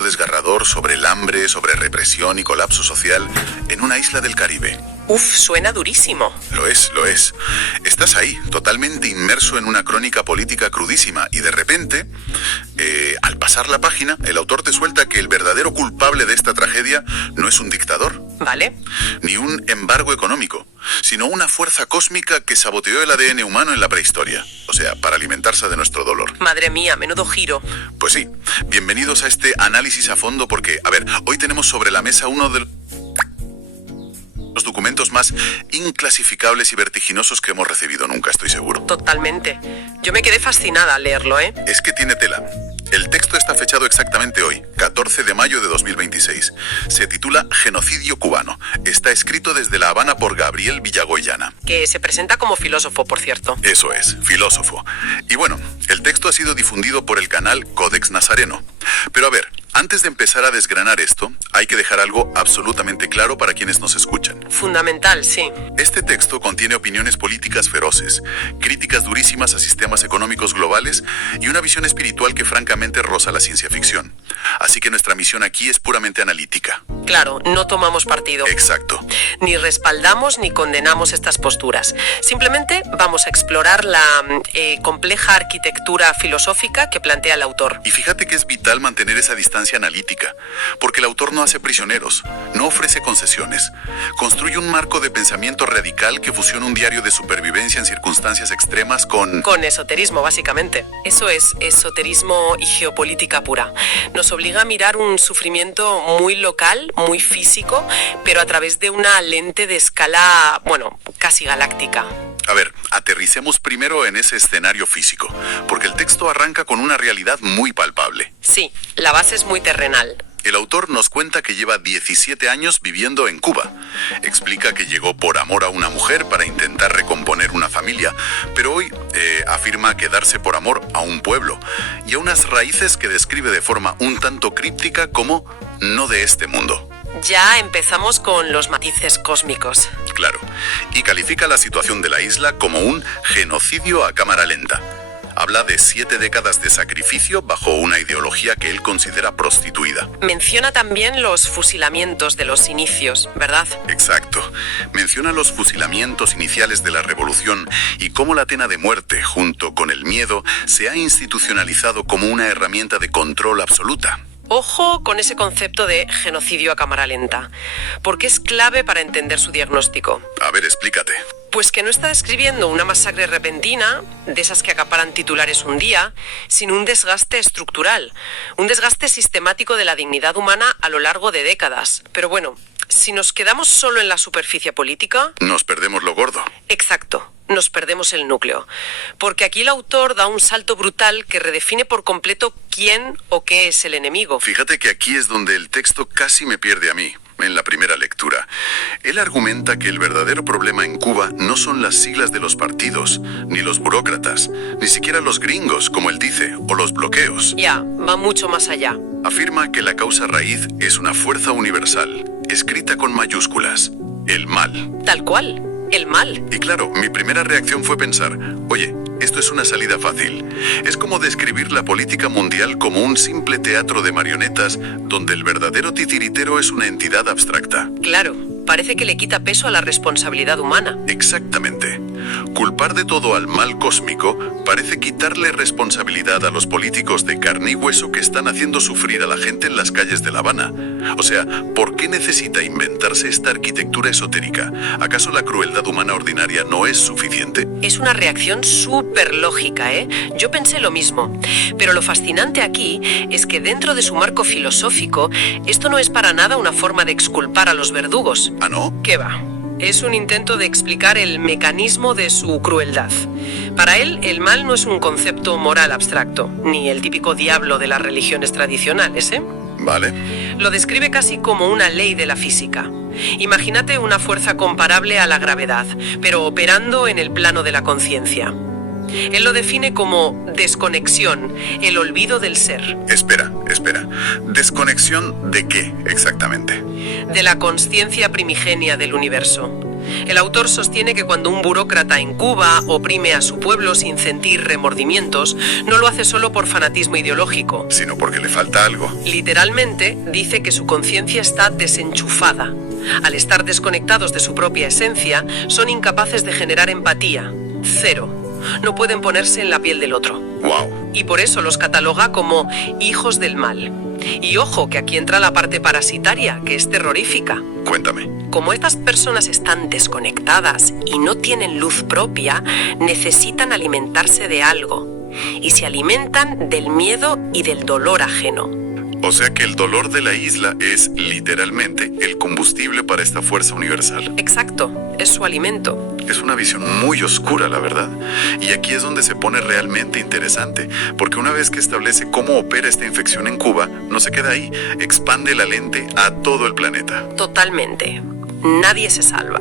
Desgarrador sobre el hambre, sobre represión y colapso social en una isla del Caribe. Uf, suena durísimo. Lo es, lo es. Estás ahí, totalmente inmerso en una crónica política crudísima y de repente, al pasar la página, el autor te suelta que el verdadero culpable de esta tragedia no es un dictador. ¿Vale? Ni un embargo económico, sino una fuerza cósmica que saboteó el ADN humano en la prehistoria. O sea, para alimentarse de nuestro dolor. Madre mía, menudo giro. Pues sí, bienvenidos a este análisis a fondo porque, a ver, hoy tenemos sobre la mesa uno de los documentos más inclasificables y vertiginosos que hemos recibido nunca, estoy seguro. Totalmente. Yo me quedé fascinada al leerlo, ¿eh? Es que tiene tela. El texto está fechado exactamente hoy, 14 de mayo de 2026. Se titula Genocidio cubano. Está escrito desde La Habana por Gabriel Villagoyana. Que se presenta como filósofo, por cierto. Eso es, filósofo. Y bueno, el texto ha sido difundido por el canal Codex Nazareno. Pero a ver, antes de empezar a desgranar esto, hay que dejar algo absolutamente claro para quienes nos escuchan. Fundamental, sí. Este texto contiene opiniones políticas feroces, críticas durísimas a sistemas económicos globales y una visión espiritual que francamente roza la ciencia ficción. Así que nuestra misión aquí es puramente analítica. Claro, no tomamos partido. Exacto. Ni respaldamos ni condenamos estas posturas. Simplemente vamos a explorar la compleja arquitectura filosófica que plantea el autor. Y fíjate que es vital mantener esa distancia analítica, porque el autor no hace prisioneros, no ofrece concesiones. Construye un marco de pensamiento radical que fusiona un diario de supervivencia en circunstancias extremas con esoterismo, básicamente. Eso es esoterismo y geopolítica pura. Nos obliga a mirar un sufrimiento muy local, muy físico, pero a través de una lente de escala, bueno, casi galáctica. A ver, aterricemos primero en ese escenario físico, porque el texto arranca con una realidad muy palpable. Sí, la base es muy terrenal. El autor nos cuenta que lleva 17 años viviendo en Cuba. Explica que llegó por amor a una mujer para intentar recomponer una familia, pero hoy afirma quedarse por amor a un pueblo y a unas raíces que describe de forma un tanto críptica como no de este mundo. Ya empezamos con los matices cósmicos. Claro, y califica la situación de la isla como un genocidio a cámara lenta. Habla de 7 décadas de sacrificio bajo una ideología que él considera prostituida. Menciona también los fusilamientos de los inicios, ¿verdad? Exacto. Menciona los fusilamientos iniciales de la revolución y cómo la pena de muerte, junto con el miedo, se ha institucionalizado como una herramienta de control absoluta. Ojo con ese concepto de genocidio a cámara lenta, porque es clave para entender su diagnóstico. A ver, explícate. Pues que no está describiendo una masacre repentina, de esas que acaparan titulares un día, sino un desgaste estructural, un desgaste sistemático de la dignidad humana a lo largo de décadas. Pero bueno, si nos quedamos solo en la superficie política... Nos perdemos lo gordo. Exacto. Nos perdemos el núcleo. Porque aquí el autor da un salto brutal que redefine por completo quién o qué es el enemigo. Fíjate que aquí es donde el texto casi me pierde a mí, en la primera lectura. Él argumenta que el verdadero problema en Cuba no son las siglas de los partidos, ni los burócratas, ni siquiera los gringos, como él dice, o los bloqueos. Ya, va mucho más allá. Afirma que la causa raíz es una fuerza universal, escrita con mayúsculas, el mal. Tal cual. El mal. Y claro, mi primera reacción fue pensar, oye, esto es una salida fácil. Es como describir la política mundial como un simple teatro de marionetas donde el verdadero titiritero es una entidad abstracta. Claro, parece que le quita peso a la responsabilidad humana. Exactamente. Culpar de todo al mal cósmico parece quitarle responsabilidad a los políticos de carne y hueso que están haciendo sufrir a la gente en las calles de La Habana. O sea, ¿por qué necesita inventarse esta arquitectura esotérica? ¿Acaso la crueldad humana ordinaria no es suficiente? Es una reacción súper lógica, ¿eh? Yo pensé lo mismo. Pero lo fascinante aquí es que dentro de su marco filosófico, esto no es para nada una forma de exculpar a los verdugos. ¿Ah, no? ¿Qué va? Es un intento de explicar el mecanismo de su crueldad. Para él, el mal no es un concepto moral abstracto, ni el típico diablo de las religiones tradicionales, ¿eh? Vale. Lo describe casi como una ley de la física. Imagínate una fuerza comparable a la gravedad, pero operando en el plano de la conciencia. Él lo define como desconexión, el olvido del ser. Espera. ¿Desconexión de qué exactamente? De la consciencia primigenia del universo. El autor sostiene que cuando un burócrata en Cuba oprime a su pueblo sin sentir remordimientos, no lo hace solo por fanatismo ideológico, sino porque le falta algo. Literalmente, dice que su conciencia está desenchufada. Al estar desconectados de su propia esencia, son incapaces de generar empatía. Cero. No pueden ponerse en la piel del otro. ¡Wow! Y por eso los cataloga como hijos del mal. Y ojo, que aquí entra la parte parasitaria, que es terrorífica. Cuéntame. Como estas personas están desconectadas y no tienen luz propia, necesitan alimentarse de algo. Y se alimentan del miedo y del dolor ajeno. O sea que el dolor de la isla es, literalmente, el combustible para esta fuerza universal. Exacto, es su alimento. Es una visión muy oscura, la verdad. Y aquí es donde se pone realmente interesante, porque una vez que establece cómo opera esta infección en Cuba, no se queda ahí, expande la lente a todo el planeta. Totalmente. Nadie se salva.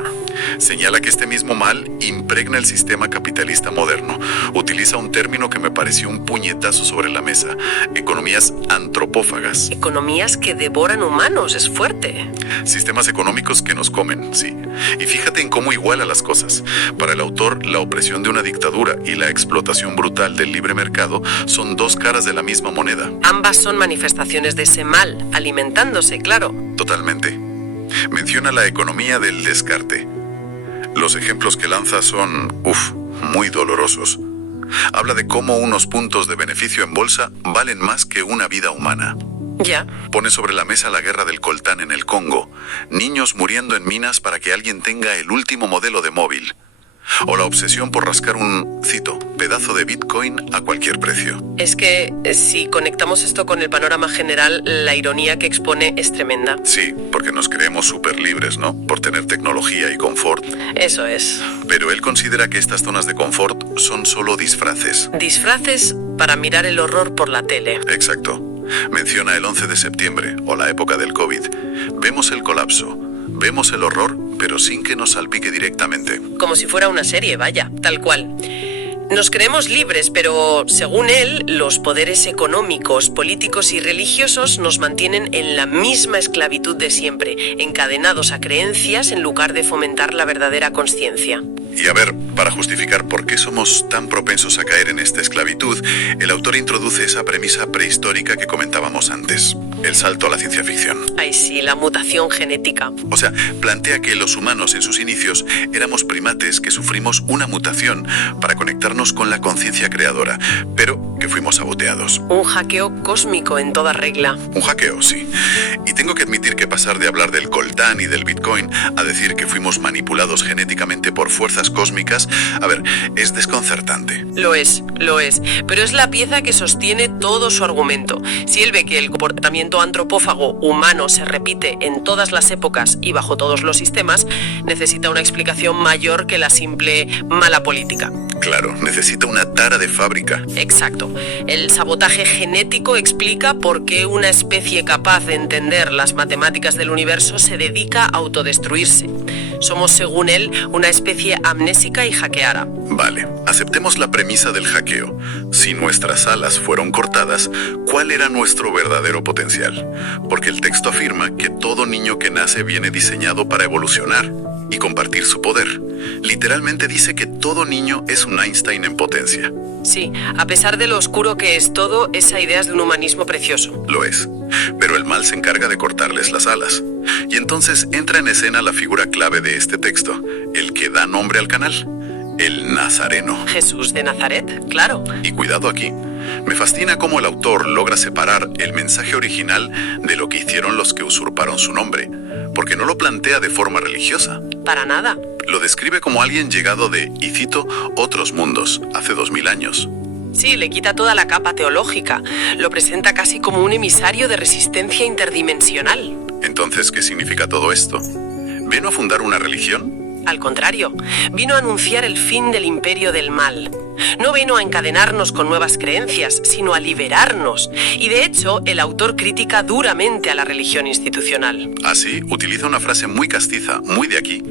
Señala que este mismo mal impregna el sistema capitalista moderno. Utiliza un término que me pareció un puñetazo sobre la mesa: economías antropófagas. Economías que devoran humanos, es fuerte. Sistemas económicos que nos comen, sí. Y fíjate en cómo iguala las cosas. Para el autor, la opresión de una dictadura y la explotación brutal del libre mercado son dos caras de la misma moneda. Ambas son manifestaciones de ese mal, alimentándose, claro. Totalmente. Menciona la economía del descarte. Los ejemplos que lanza son, muy dolorosos. Habla de cómo unos puntos de beneficio en bolsa valen más que una vida humana. Ya. Pone sobre la mesa la guerra del coltán en el Congo, niños muriendo en minas para que alguien tenga el último modelo de móvil. O la obsesión por rascar un, cito, pedazo de Bitcoin a cualquier precio. Es que si conectamos esto con el panorama general, la ironía que expone es tremenda. Sí, porque nos creemos súper libres, ¿no? Por tener tecnología y confort. Eso es. Pero él considera que estas zonas de confort son solo disfraces. Disfraces para mirar el horror por la tele. Exacto. Menciona el 11 de septiembre, o la época del COVID. Vemos el colapso, vemos el horror, pero sin que nos salpique directamente. Como si fuera una serie, vaya, tal cual. Nos creemos libres, pero según él, los poderes económicos, políticos y religiosos nos mantienen en la misma esclavitud de siempre, encadenados a creencias en lugar de fomentar la verdadera consciencia. Y a ver, para justificar por qué somos tan propensos a caer en esta esclavitud, el autor introduce esa premisa prehistórica que comentábamos antes, el salto a la ciencia ficción. Ay sí, la mutación genética. O sea, plantea que los humanos en sus inicios éramos primates que sufrimos una mutación para conectarnos con la conciencia creadora, pero que fuimos saboteados. Un hackeo cósmico en toda regla. Un hackeo, sí. Y tengo que admitir que pasar de hablar del coltán y del Bitcoin a decir que fuimos manipulados genéticamente por fuerzas cósmicas, a ver, es desconcertante. Lo es, pero es la pieza que sostiene todo su argumento. Si él ve que el comportamiento antropófago humano se repite en todas las épocas y bajo todos los sistemas, necesita una explicación mayor que la simple mala política. Claro, necesita una tara de fábrica. Exacto. El sabotaje genético explica por qué una especie capaz de entender las matemáticas del universo se dedica a autodestruirse. Somos, según él, una especie amnésica y hackeara. Vale, aceptemos la premisa del hackeo. Si nuestras alas fueron cortadas, ¿cuál era nuestro verdadero potencial? Porque el texto afirma que todo niño que nace viene diseñado para evolucionar y compartir su poder. Literalmente dice que todo niño es un Einstein en potencia. Sí, a pesar de lo oscuro que es todo, esa idea es de un humanismo precioso. Lo es, pero el mal se encarga de cortarles las alas. Y entonces entra en escena la figura clave de este texto, el que da nombre al canal, el Nazareno. Jesús de Nazaret, claro. Y cuidado aquí, me fascina cómo el autor logra separar el mensaje original de lo que hicieron los que usurparon su nombre, porque no lo plantea de forma religiosa. Para nada. Lo describe como alguien llegado de, y cito, otros mundos, hace 2000 años. Sí, le quita toda la capa teológica. Lo presenta casi como un emisario de resistencia interdimensional. Entonces, ¿qué significa todo esto? ¿Vino a fundar una religión? Al contrario, vino a anunciar el fin del imperio del mal. No vino a encadenarnos con nuevas creencias, sino a liberarnos. Y de hecho, el autor critica duramente a la religión institucional. Así, utiliza una frase muy castiza, muy de aquí.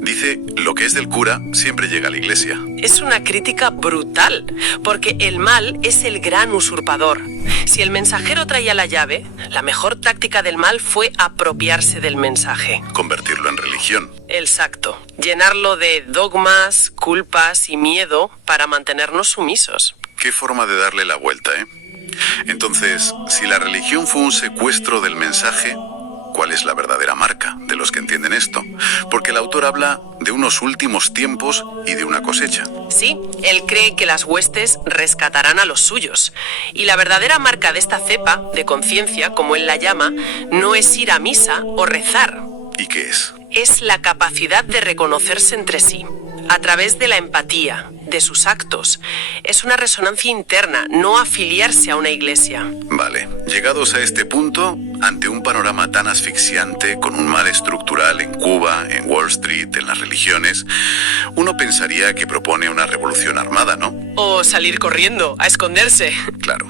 Dice, lo que es del cura siempre llega a la iglesia. Es una crítica brutal, porque el mal es el gran usurpador. Si el mensajero traía la llave, la mejor táctica del mal fue apropiarse del mensaje. Convertirlo en religión. Exacto. Llenarlo de dogmas, culpas y miedo para mantenernos sumisos. Qué forma de darle la vuelta, ¿eh? Entonces, si la religión fue un secuestro del mensaje, ¿cuál es la verdadera marca de los que entienden esto? Porque el autor habla de unos últimos tiempos y de una cosecha. Sí, él cree que las huestes rescatarán a los suyos. Y la verdadera marca de esta cepa, de conciencia, como él la llama, no es ir a misa o rezar. ¿Y qué es? Es la capacidad de reconocerse entre sí, a través de la empatía, de sus actos. Es una resonancia interna, no afiliarse a una iglesia. Vale, llegados a este punto, ante un panorama tan asfixiante, con un mal estructural en Cuba, en Wall Street, en las religiones, uno pensaría que propone una revolución armada, ¿no? O salir corriendo, a esconderse. Claro,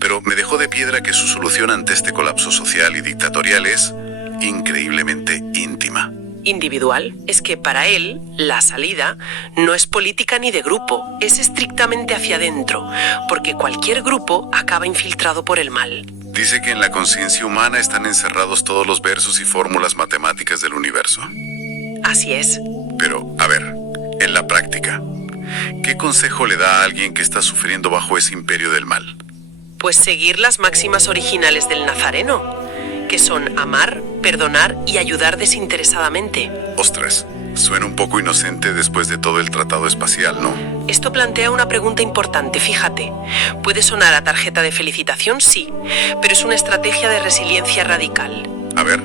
pero me dejó de piedra que su solución ante este colapso social y dictatorial es increíblemente íntima. Individual es que para él la salida no es política ni de grupo, es estrictamente hacia adentro, porque cualquier grupo acaba infiltrado por el mal. Dice que en la conciencia humana están encerrados todos los versos y fórmulas matemáticas del universo. Así es. Pero, a ver, en la práctica, ¿qué consejo le da a alguien que está sufriendo bajo ese imperio del mal? Pues seguir las máximas originales del Nazareno, que son amar, perdonar y ayudar desinteresadamente. Ostras, suena un poco inocente después de todo el tratado espacial, ¿no? Esto plantea una pregunta importante, fíjate. Puede sonar a tarjeta de felicitación, sí, pero es una estrategia de resiliencia radical. A ver.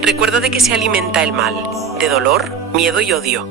Recuerda de qué se alimenta el mal, de dolor, miedo y odio.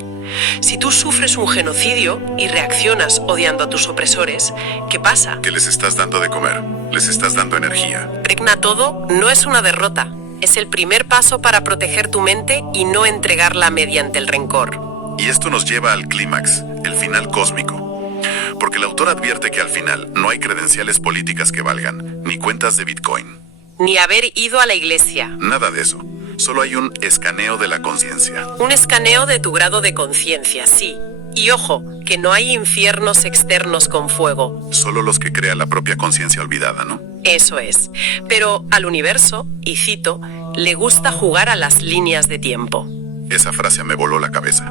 Si tú sufres un genocidio y reaccionas odiando a tus opresores, ¿qué pasa? ¿Qué les estás dando de comer? Les estás dando energía. Regna todo no es una derrota. Es el primer paso para proteger tu mente y no entregarla mediante el rencor. Y esto nos lleva al clímax, el final cósmico. Porque el autor advierte que al final no hay credenciales políticas que valgan, ni cuentas de Bitcoin. Ni haber ido a la iglesia. Nada de eso. Solo hay un escaneo de la conciencia. Un escaneo de tu grado de conciencia, sí. Y ojo, que no hay infiernos externos con fuego. Solo los que crean la propia conciencia olvidada, ¿no? Eso es. Pero al universo, y cito, le gusta jugar a las líneas de tiempo. Esa frase me voló la cabeza.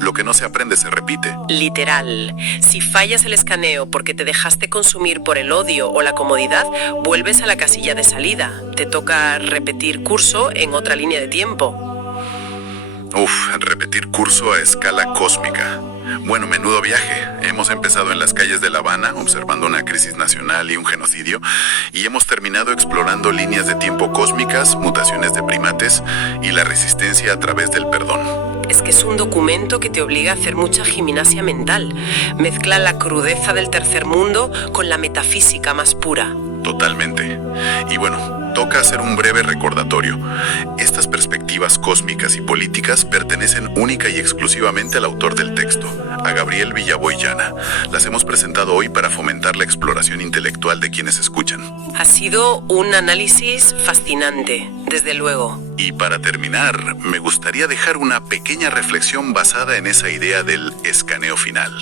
Lo que no se aprende se repite. Literal. Si fallas el escaneo porque te dejaste consumir por el odio o la comodidad, vuelves a la casilla de salida. Te toca repetir curso en otra línea de tiempo. Repetir curso a escala cósmica. Bueno, menudo viaje. Hemos empezado en las calles de La Habana, observando una crisis nacional y un genocidio, y hemos terminado explorando líneas de tiempo cósmicas, mutaciones de primates y la resistencia a través del perdón. Es que es un documento que te obliga a hacer mucha gimnasia mental. Mezcla la crudeza del tercer mundo con la metafísica más pura. Totalmente. Y bueno, toca hacer un breve recordatorio. Estas perspectivas cósmicas y políticas pertenecen única y exclusivamente al autor del texto, a Gabriel Villaboy Llana. Las hemos presentado hoy para fomentar la exploración intelectual de quienes escuchan. Ha sido un análisis fascinante, desde luego. Y para terminar, me gustaría dejar una pequeña reflexión basada en esa idea del escaneo final.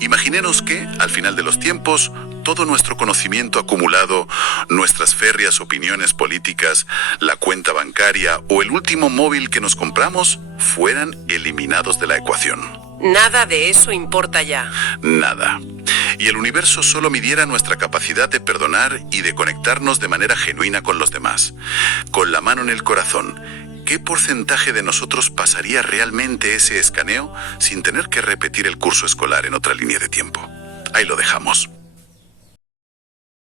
Imaginemos que, al final de los tiempos, todo nuestro conocimiento acumulado, nuestras férreas opiniones políticas, la cuenta bancaria o el último móvil que nos compramos fueran eliminados de la ecuación. Nada de eso importa ya. Nada. Y el universo solo midiera nuestra capacidad de perdonar y de conectarnos de manera genuina con los demás. Con la mano en el corazón, ¿qué porcentaje de nosotros pasaría realmente ese escaneo sin tener que repetir el curso escolar en otra línea de tiempo? Ahí lo dejamos.